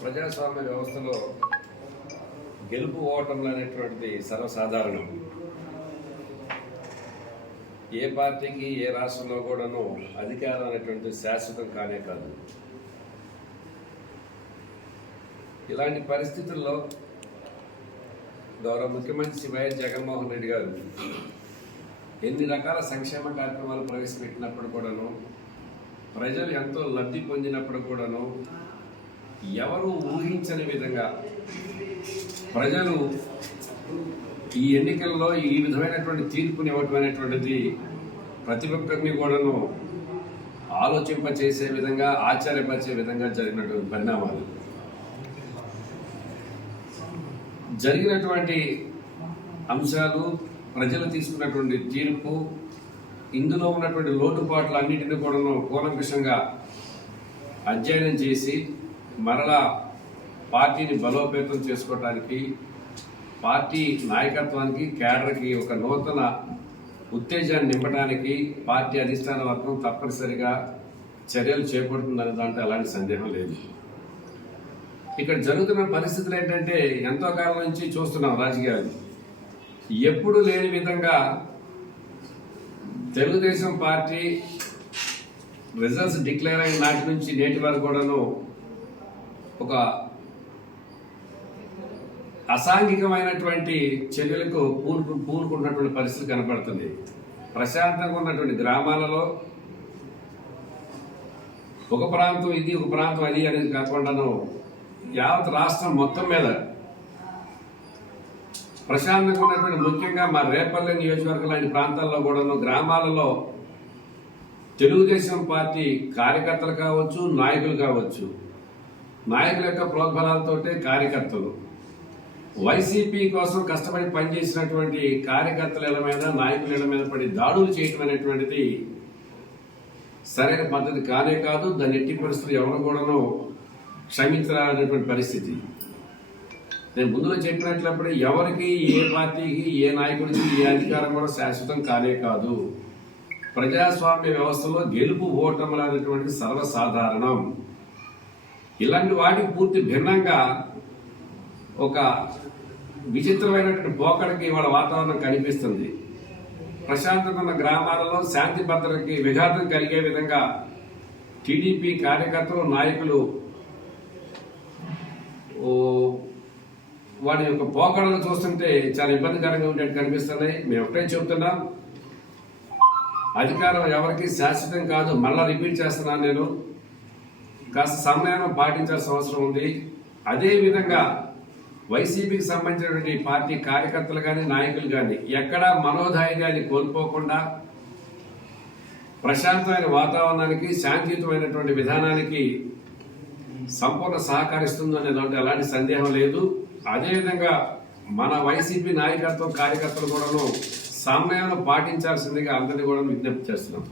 ప్రజాస్వామ్య వ్యవస్థలో గెలుపు ఓటములు అనేటువంటిది సర్వసాధారణం. ఏ పార్టీకి ఏ రాష్ట్రంలో కూడాను అధికారం అనేటువంటి శాశ్వతం కానే కాదు. ఇలాంటి పరిస్థితుల్లో గౌరవ ముఖ్యమంత్రి వైఎస్ జగన్మోహన్ రెడ్డి గారు ఎన్ని రకాల సంక్షేమ కార్యక్రమాలు ప్రవేశపెట్టినప్పుడు కూడాను ప్రజలు ఎంతో లబ్ధి పొందినప్పుడు కూడాను ఎవరు ఊహించని విధంగా ప్రజలు ఈ ఎన్నికల్లో ఈ విధమైనటువంటి తీర్పుని ఇవ్వటమైనటువంటిది ప్రతి ఒక్కరిని కూడాను ఆలోచింపచేసే విధంగా ఆశ్చర్యపరిచే విధంగా జరిగినటువంటి పరిణామాలు. జరిగినటువంటి అంశాలు ప్రజలు తీసుకున్నటువంటి తీర్పు ఇందులో ఉన్నటువంటి లోటుపాట్లు అన్నింటినీ కూడాను కూలంకషంగా అధ్యయనం చేసి మరలా పార్టీని బలోపేతం చేసుకోవడానికి పార్టీ నాయకత్వానికి కేడర్కి ఒక నూతన ఉత్తేజాన్ని నింపడానికి పార్టీ అధిష్టాన వర్గం తప్పనిసరిగా చర్యలు చేపడుతుందనే దాంట్లో ఎలాంటి సందేహం లేదు. ఇక్కడ జరుగుతున్న పరిస్థితులు ఏంటంటే ఎంతో కాలం నుంచి చూస్తున్నాం రాజకీయాలు. ఎప్పుడు లేని విధంగా తెలుగుదేశం పార్టీ రిజల్ట్స్ డిక్లేర్ అయిన నాటి నుంచి నేటి వరకు కూడాను ఒక అసాంఘికమైనటువంటి చర్యలకు పూనుకు పూనుకున్నటువంటి పరిస్థితి కనపడుతుంది. ప్రశాంతంగా ఉన్నటువంటి గ్రామాలలో ఒక ప్రాంతం ఇది ఒక ప్రాంతం అది అనేది కాకుండాను యావత్ రాష్ట్రం మొత్తం మీద ప్రశాంతంగా ఉన్నటువంటి ముఖ్యంగా మా రేపల్లె నియోజకవర్గం లాంటి ప్రాంతాల్లో కూడాను గ్రామాలలో తెలుగుదేశం పార్టీ కార్యకర్తలు కావచ్చు నాయకులు కావచ్చు నాయకుల యొక్క ప్రోద్బలాలతోటే కార్యకర్తలు. వైసీపీ కోసం కష్టపడి పనిచేసినటువంటి కార్యకర్తల మీద నాయకుల మీద పడి దాడులు చేయటం అనేటువంటిది సరైన పద్ధతి కానే కాదు దాన్ని ఎట్టి పరిస్థితులు ఎవరు కూడాను క్షమించరానేటువంటి పరిస్థితి. నేను ముందులో చెప్పినట్లప్పుడు ఎవరికి ఏ పార్టీకి ఏ నాయకుడికి ఏ అధికారం కూడా శాశ్వతం కానే కాదు. ప్రజాస్వామ్య వ్యవస్థలో గెలుపు ఓటములు అనేటువంటి సర్వసాధారణం. ఇలాంటి వాటికి పూర్తి భిన్నంగా ఒక విచిత్రమైనటువంటి పోకడికి ఇవాళ వాతావరణం కనిపిస్తుంది. ప్రశాంతత ఉన్న గ్రామాలలో శాంతి భద్రతకి విఘాతం కలిగే విధంగా టీడీపీ కార్యకర్తలు నాయకులు వాడి యొక్క పోకడలు చూస్తుంటే చాలా ఇబ్బందికరంగా ఉండేట్టు కనిపిస్తున్నాయి. మేము ఒకటే చెబుతున్నాం. అధికారం ఎవరికి శాశ్వతం కాదు. మళ్ళీ రిపీట్ చేస్తున్నాను నేను. కాస్త సమయాన్ని పాటించాల్సిన అవసరం ఉంది. అదే విధంగా వైసీపీకి సంబంధించినటువంటి పార్టీ కార్యకర్తలు కానీ నాయకులు కానీ ఎక్కడా మనోధైర్యాన్ని కోల్పోకుండా ప్రశాంతమైన వాతావరణానికి శాంతియుతమైనటువంటి విధానానికి సంపూర్ణ సహకరిస్తుందని దాంట్లో ఎలాంటి సందేహం లేదు. అదేవిధంగా మన వైసీపీ నాయకత్వం కార్యకర్తలు కూడాను సమయాన్ని పాటించాల్సిందిగా అందరినీ కూడా విజ్ఞప్తి చేస్తున్నాం.